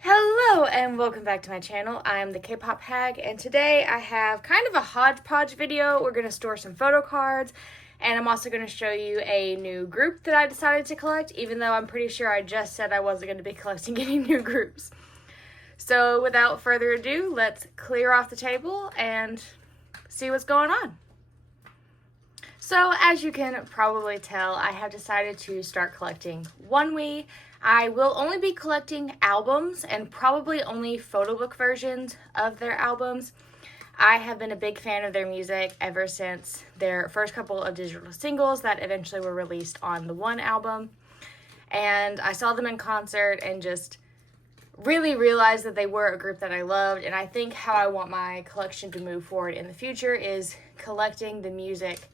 Hello and welcome back to my channel. I'm the Kpop Hag, and today I have kind of a hodgepodge video. We're going to store some photo cards, and I'm also going to show you a new group that I decided to collect, even though I'm pretty sure I just said I wasn't going to be collecting any new groups. So without further ado, let's clear off the table and see what's going on. So as you can probably tell, I have decided to start collecting ONE. I will only be collecting albums and probably only photo book versions of their albums. I have been a big fan of their music ever since their first couple of digital singles that eventually were released on the ONE album. And I saw them in concert and just really realized that they were a group that I loved. And I think how I want my collection to move forward in the future is collecting the music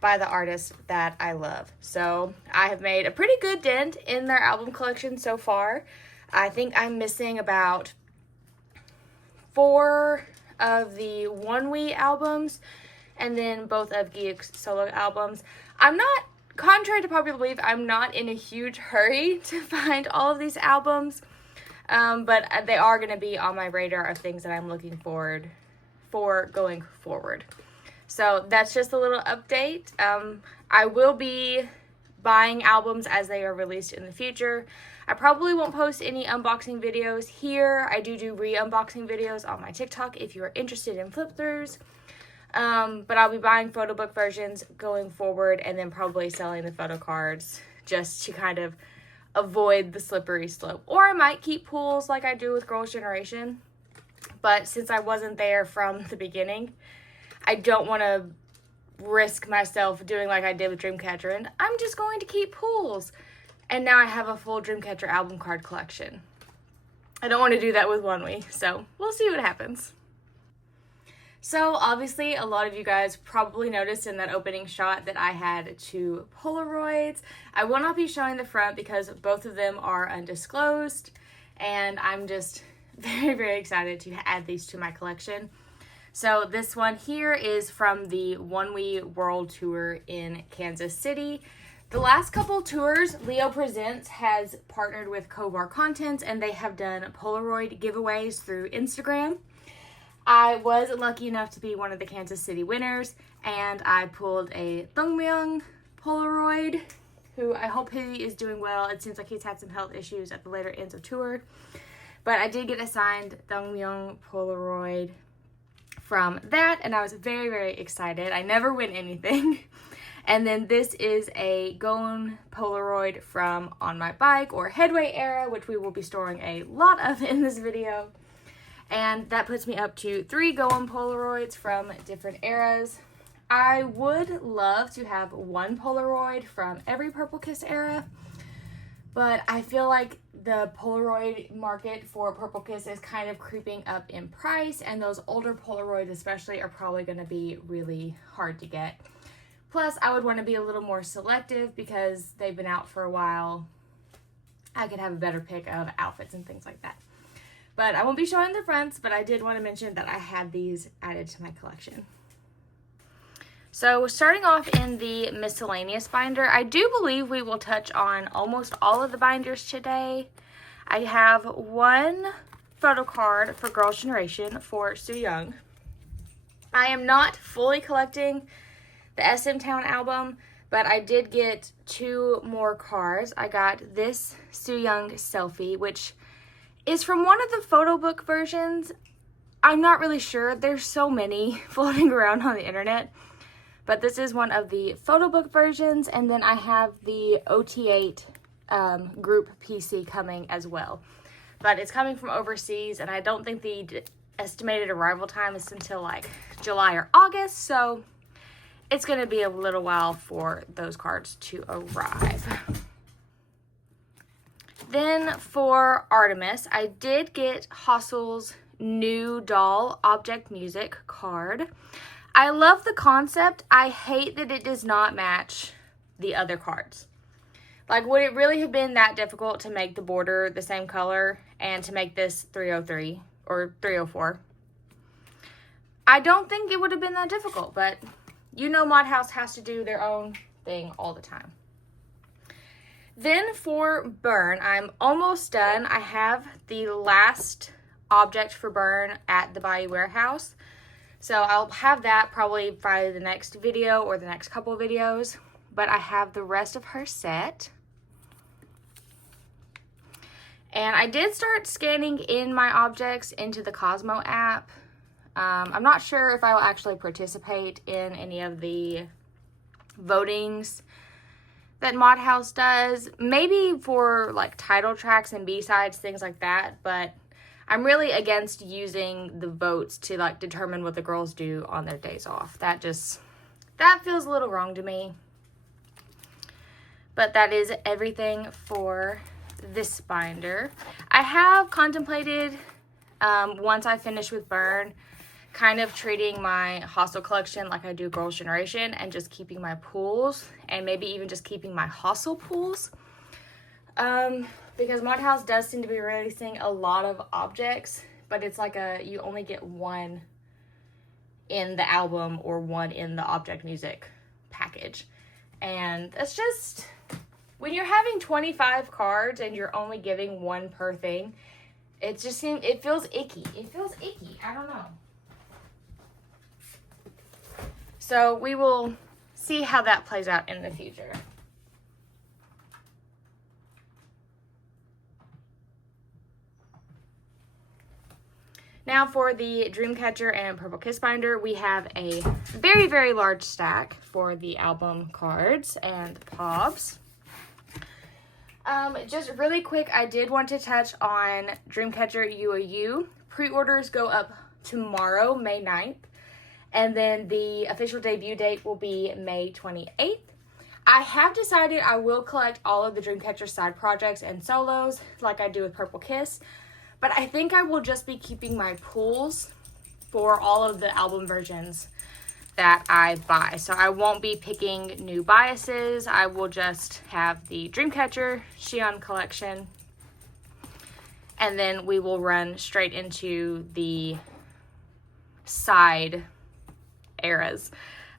by the artists that I love. So I have made a pretty good dent in their album collection so far. I think I'm missing about 4 of the ONE albums and then both of Geek's solo albums. I'm not, contrary to popular belief, I'm not in a huge hurry to find all of these albums, but they are going to be on my radar of things that I'm looking forward for going forward. So that's just a little update. I will be buying albums as they are released in the future. I probably won't post any unboxing videos here. I do re-unboxing videos on my TikTok if you are interested in flip-throughs. But I'll be buying photo book versions going forward and then probably selling the photo cards just to kind of avoid the slippery slope. Or I might keep pools like I do with Girls' Generation. But since I wasn't there from the beginning, I don't want to risk myself doing like I did with Dreamcatcher, and I'm just going to keep pools. And now I have a full Dreamcatcher album card collection. I don't want to do that with ONE, so we'll see what happens. So obviously a lot of you guys probably noticed in that opening shot that I had 2 Polaroids. I will not be showing the front because both of them are undisclosed, and I'm just very, very excited to add these to my collection. So this one here is from the ONE World Tour in Kansas City. The last couple tours, Leo Presents has partnered with Kovar Contents, and they have done Polaroid giveaways through Instagram. I was lucky enough to be one of the Kansas City winners, and I pulled a Dongmyeong Polaroid, who I hope he is doing well. It seems like he's had some health issues at the later ends of tour. But I did get a signed Dongmyeong Polaroid from that, and I was very, very excited. I never win anything. And then this is a Goen Polaroid from On My Bike or Headway era, which we will be storing a lot of in this video. And that puts me up to 3 Goen Polaroids from different eras. I would love to have 1 Polaroid from every Purple Kiss era, but I feel like the Polaroid market for Purple Kiss is kind of creeping up in price, and those older Polaroids especially are probably going to be really hard to get. Plus, I would want to be a little more selective because they've been out for a while. I could have a better pick of outfits and things like that. But I won't be showing the fronts, but I did want to mention that I had these added to my collection. So starting off in the miscellaneous binder, I do believe we will touch on almost all of the binders today. I have 1 photo card for Girls' Generation for Sooyoung. I am not fully collecting the SM Town album, but I did get 2 more cards. I got this Sooyoung selfie, which is from one of the photo book versions. I'm not really sure. There's so many floating around on the internet. But this is one of the photo book versions, and then I have the OT8 group PC coming as well. But it's coming from overseas, and I don't think the estimated arrival time is until like July or August, so it's going to be a little while for those cards to arrive. Then for Artemis, I did get Hostle's new doll object music card. I love the concept. I hate that it does not match the other cards. Like, would it really have been that difficult to make the border the same color and to make this 303 or 304? I don't think it would have been that difficult, but you know Mod House has to do their own thing all the time. Then for Burn, I'm almost done. I have the last object for Burn at the Bayou Warehouse. So I'll have that probably by the next video or the next couple videos. But I have the rest of her set. And I did start scanning in my objects into the Cosmo app. I'm not sure if I will actually participate in any of the votings that Mod House does. Maybe for like title tracks and B-sides, things like that. But I'm really against using the votes to like determine what the girls do on their days off. That feels a little wrong to me. But that is everything for this binder. I have contemplated, once I finish with Burn, kind of treating my hostel collection like I do Girls' Generation and just keeping my pools and maybe even just keeping my hostel pools. Because Mod House does seem to be releasing a lot of objects, but it's like you only get one in the album or one in the object music package. And that's just, when you're having 25 cards and you're only giving one per thing, it feels icky. It feels icky. I don't know. So we will see how that plays out in the future. Now for the Dreamcatcher and Purple Kiss binder, we have a very, very large stack for the album cards and POBs. Just really quick, I did want to touch on Dreamcatcher UAU. Pre-orders go up tomorrow, May 9th. And then the official debut date will be May 28th. I have decided I will collect all of the Dreamcatcher side projects and solos like I do with Purple Kiss. But I think I will just be keeping my pools for all of the album versions that I buy. So I won't be picking new biases. I will just have the Dreamcatcher Xion collection. And then we will run straight into the side eras.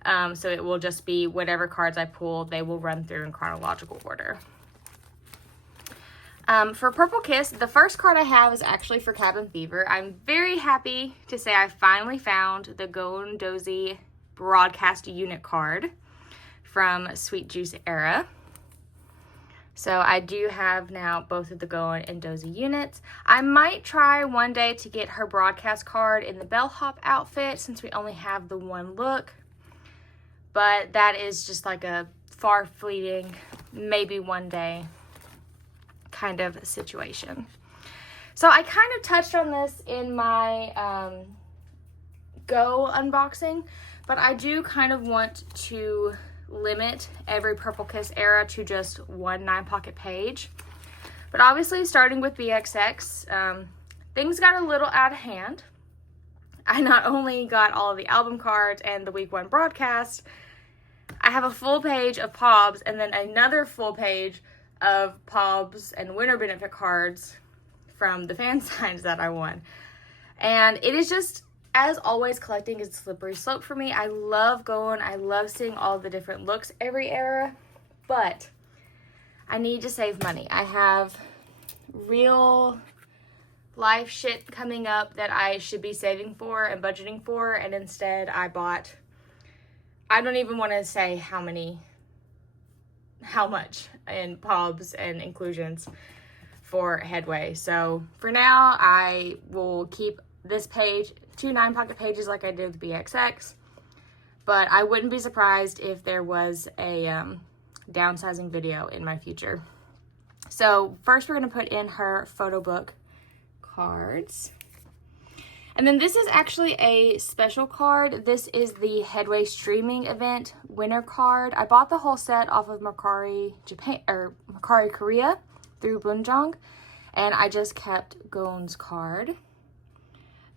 So it will just be whatever cards I pull, they will run through in chronological order. For Purple Kiss, the first card I have is actually for Cabin Fever. I'm very happy to say I finally found the Goen Dozy broadcast unit card from Sweet Juice era. So I do have now both of the Goen and Dozy units. I might try one day to get her broadcast card in the bellhop outfit since we only have the one look. But that is just like a far fleeting, maybe one day kind of situation. So I kind of touched on this in my Go unboxing, but I do kind of want to limit every Purple Kiss era to just one 9-pocket page. But obviously starting with BXX, things got a little out of hand. I not only got all of the album cards and the week 1 broadcast, I have a full page of POBs and then another full page of POBs and winner benefit cards from the fan signs that I won. And it is just, as always, collecting is a slippery slope for me. I love going, I love seeing all the different looks every era, but I need to save money. I have real life shit coming up that I should be saving for and budgeting for, and instead I bought, I don't even want to say how much in POBs and inclusions for Headway. So for now, I will keep this page, 2 9-pocket pages like I did with BXX, but I wouldn't be surprised if there was a downsizing video in my future. So first we're going to put in her photo book cards. And then this is actually a special card. This is the Headway streaming event winner card. I bought the whole set off of Mercari Japan or Mercari Korea through Bunjong, and I just kept Goen's card.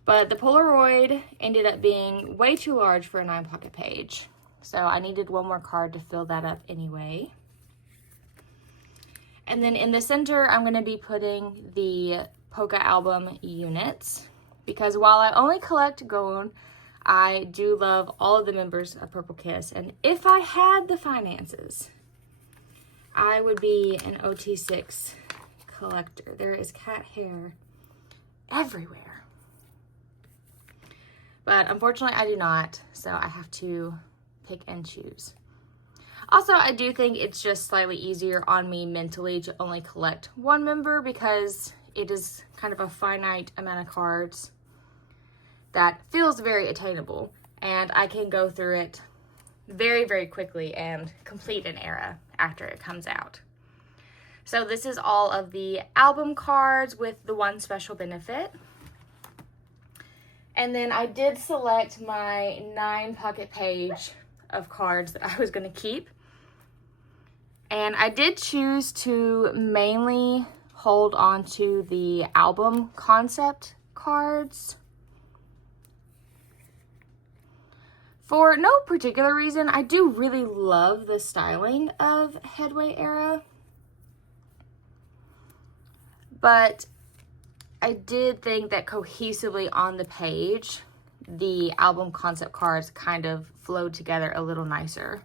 But the Polaroid ended up being way too large for a 9-pocket page, so I needed one more card to fill that up anyway. And then in the center, I'm going to be putting the Polka album units, because while I only collect Goen, I do love all of the members of Purple Kiss. And if I had the finances, I would be an OT6 collector. There is cat hair everywhere. But unfortunately, I do not, so I have to pick and choose. Also, I do think it's just slightly easier on me mentally to only collect one member because it is kind of a finite amount of cards that feels very attainable, and I can go through it very, very quickly and complete an era after it comes out. So this is all of the album cards with the one special benefit. And then I did select my 9 pocket page of cards that I was going to keep. And I did choose to mainly hold on to the album concept cards. For no particular reason, I do really love the styling of Headway era. But I did think that cohesively on the page, the album concept cards kind of flowed together a little nicer.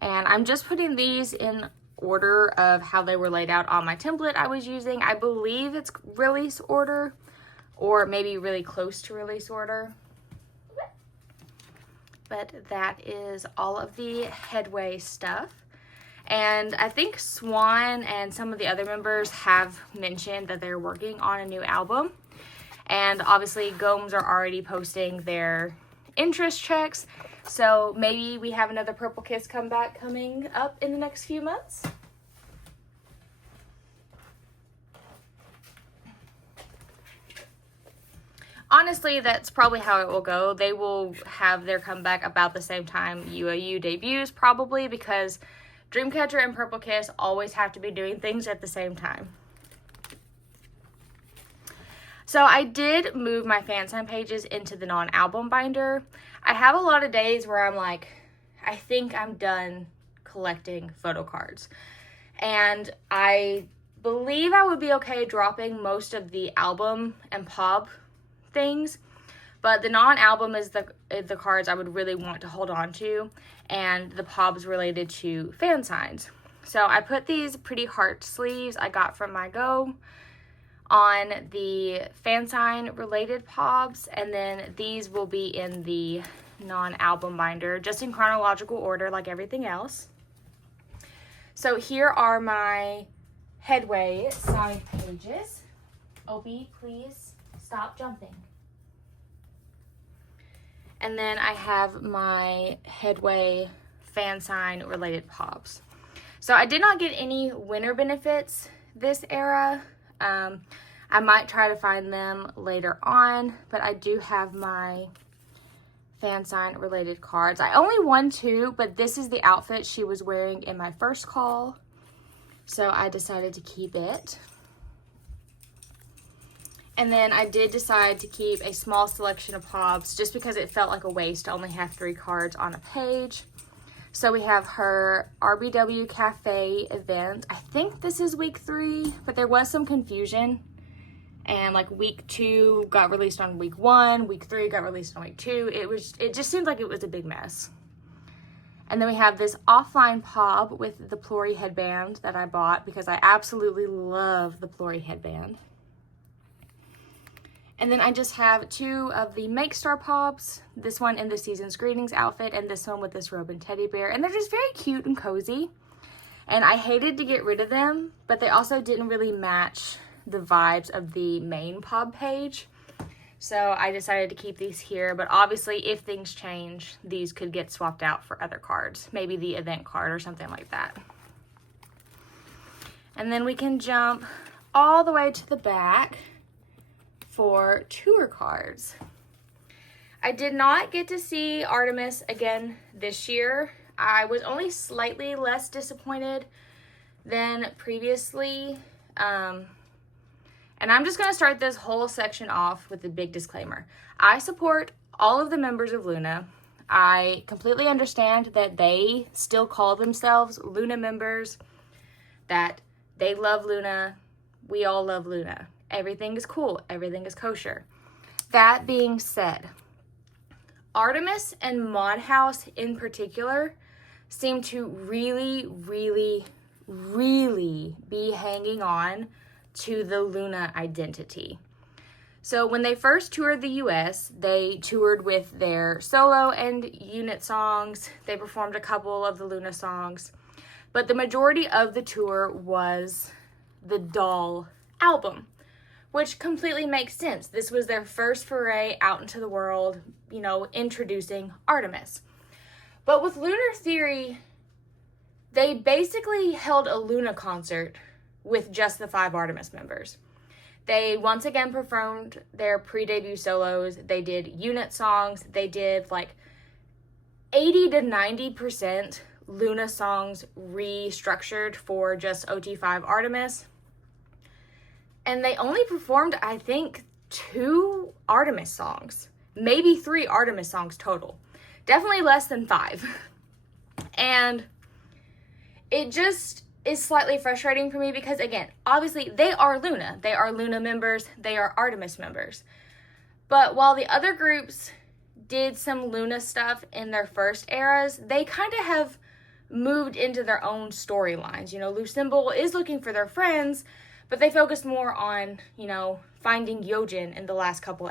And I'm just putting these in order of how they were laid out on my template I was using. I believe it's release order, or maybe really close to release order. But that is all of the Headway stuff. And I think Swan and some of the other members have mentioned that they're working on a new album. And obviously Gomes are already posting their interest checks. So maybe we have another Purple Kiss comeback coming up in the next few months. Honestly, that's probably how it will go. They will have their comeback about the same time UOU debuts, probably, because Dreamcatcher and Purple Kiss always have to be doing things at the same time. So I did move my fan sign pages into the non-album binder. I have a lot of days where I'm like, I think I'm done collecting photo cards. And I believe I would be okay dropping most of the album and pop things, but the non-album is the cards I would really want to hold on to, and the pobs related to fan signs. So I put these pretty heart sleeves I got from My Go on the fan sign related pobs, and then these will be in the non-album binder, just in chronological order like everything else. So here are my Headway signed pages. Opie, please stop jumping. And then I have my Headway fan sign related pops. So I did not get any winner benefits this era. I might try to find them later on, but I do have my fan sign related cards. I only won 2, but this is the outfit she was wearing in my first call, so I decided to keep it. And then I did decide to keep a small selection of pobs just because it felt like a waste to only have 3 cards on a page. So we have her RBW Cafe event. I think this is week 3, but there was some confusion. And like week 2 got released on week 1, week 3 got released on week 2. It just seemed like it was a big mess. And then we have this offline pob with the Plory headband that I bought because I absolutely love the Plory headband. And then I just have 2 of the Make Star Pops, this one in the Season's Greetings outfit, and this one with this robe and teddy bear. And they're just very cute and cozy. And I hated to get rid of them, but they also didn't really match the vibes of the main Pop page. So I decided to keep these here, but obviously if things change, these could get swapped out for other cards. Maybe the event card or something like that. And then we can jump all the way to the back for tour cards. I did not get to see Artemis again this year. I was only slightly less disappointed than previously. And I'm just going to start this whole section off with a big disclaimer. I support all of the members of Luna. I completely understand that they still call themselves Luna members, that they love Luna. We all love Luna. Everything is cool. Everything is kosher. That being said, Artemis and Mod House in particular seem to really, really, really be hanging on to the Luna identity. So when they first toured the US, they toured with their solo and unit songs. They performed a couple of the Luna songs. But the majority of the tour was the Doll album, which completely makes sense. This was their first foray out into the world, you know, introducing Artemis. But with Lunar Theory, they basically held a Luna concert with just the 5 Artemis members. They once again performed their pre-debut solos. They did unit songs. They did like 80 to 90% Luna songs restructured for just OT5 Artemis. And they only performed, I think, 2 Artemis songs. Maybe 3 Artemis songs total. Definitely less than 5. And it just is slightly frustrating for me because, again, obviously they are Luna. They are Luna members. They are Artemis members. But while the other groups did some Luna stuff in their first eras, they kind of have moved into their own storylines. You know, Lucymble is looking for their friends, but they focus more on, you know, finding Yojin in the last couple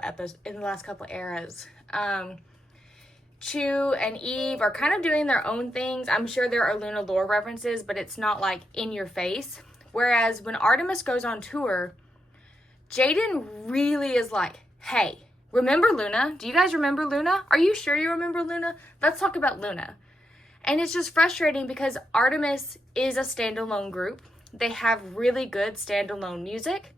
eras. Chu and Eve are kind of doing their own things. I'm sure there are Luna lore references, but it's not like in your face. Whereas when Artemis goes on tour, Jaden really is like, hey, remember Luna? Do you guys remember Luna? Are you sure you remember Luna? Let's talk about Luna. And it's just frustrating because Artemis is a standalone group. They have really good standalone music.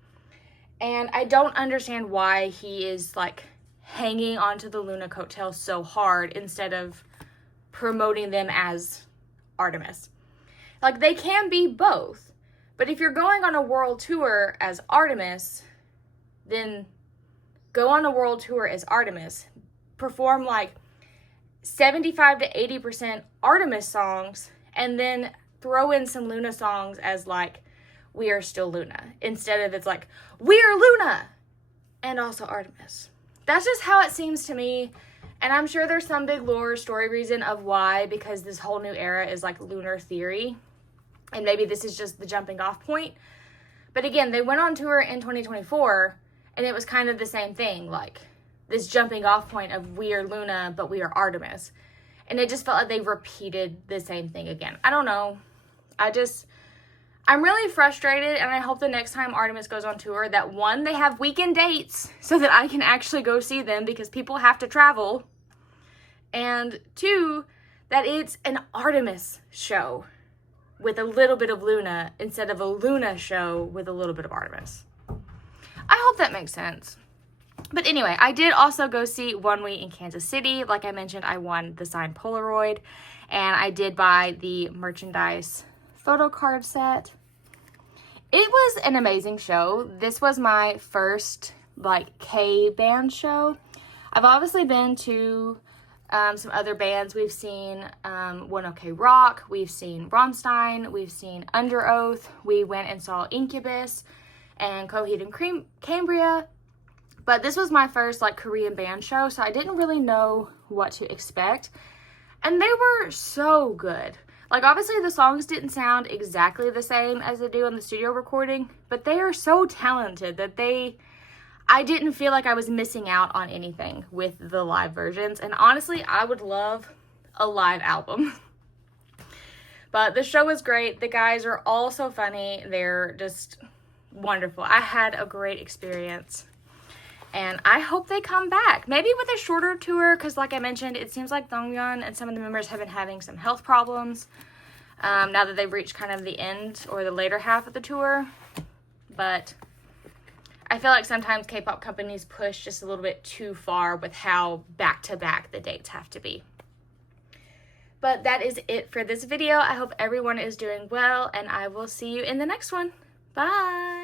And I don't understand why he is like hanging onto the Luna coattails so hard instead of promoting them as Artemis. Like, they can be both. But if you're going on a world tour as Artemis, then go on a world tour as Artemis. Perform like 75 to 80% Artemis songs, and then throw in some Luna songs as like, we are still Luna. Instead of it's like, we are Luna! And also Artemis. That's just how it seems to me. And I'm sure there's some big lore story reason of why, because this whole new era is like Lunar Theory. And maybe this is just the jumping off point. But again, they went on tour in 2024, and it was kind of the same thing. Like, this jumping off point of we are Luna, but we are Artemis. And it just felt like they repeated the same thing again. I don't know. I'm really frustrated, and I hope the next time Artemis goes on tour that, one, they have weekend dates so that I can actually go see them because people have to travel. And 2, that it's an Artemis show with a little bit of Luna instead of a Luna show with a little bit of Artemis. I hope that makes sense. But anyway, I did also go see One Week in Kansas City. Like I mentioned, I won the signed Polaroid, and I did buy the merchandise Photocard set. It was an amazing show. This was my first like K-band show. I've obviously been to some other bands. We've seen One OK Rock, we've seen Rammstein, we've seen Under Oath, we went and saw Incubus and Coheed and Cambria. But this was my first like Korean band show, so I didn't really know what to expect. And they were so good. Like, obviously, the songs didn't sound exactly the same as they do in the studio recording, but they are so talented that I didn't feel like I was missing out on anything with the live versions. And honestly, I would love a live album. But the show was great. The guys are all so funny. They're just wonderful. I had a great experience. And I hope they come back. Maybe with a shorter tour, because like I mentioned, it seems like Donghyun and some of the members have been having some health problems now that they've reached kind of the end or the later half of the tour. But I feel like sometimes K-pop companies push just a little bit too far with how back-to-back the dates have to be. But that is it for this video. I hope everyone is doing well, and I will see you in the next one. Bye!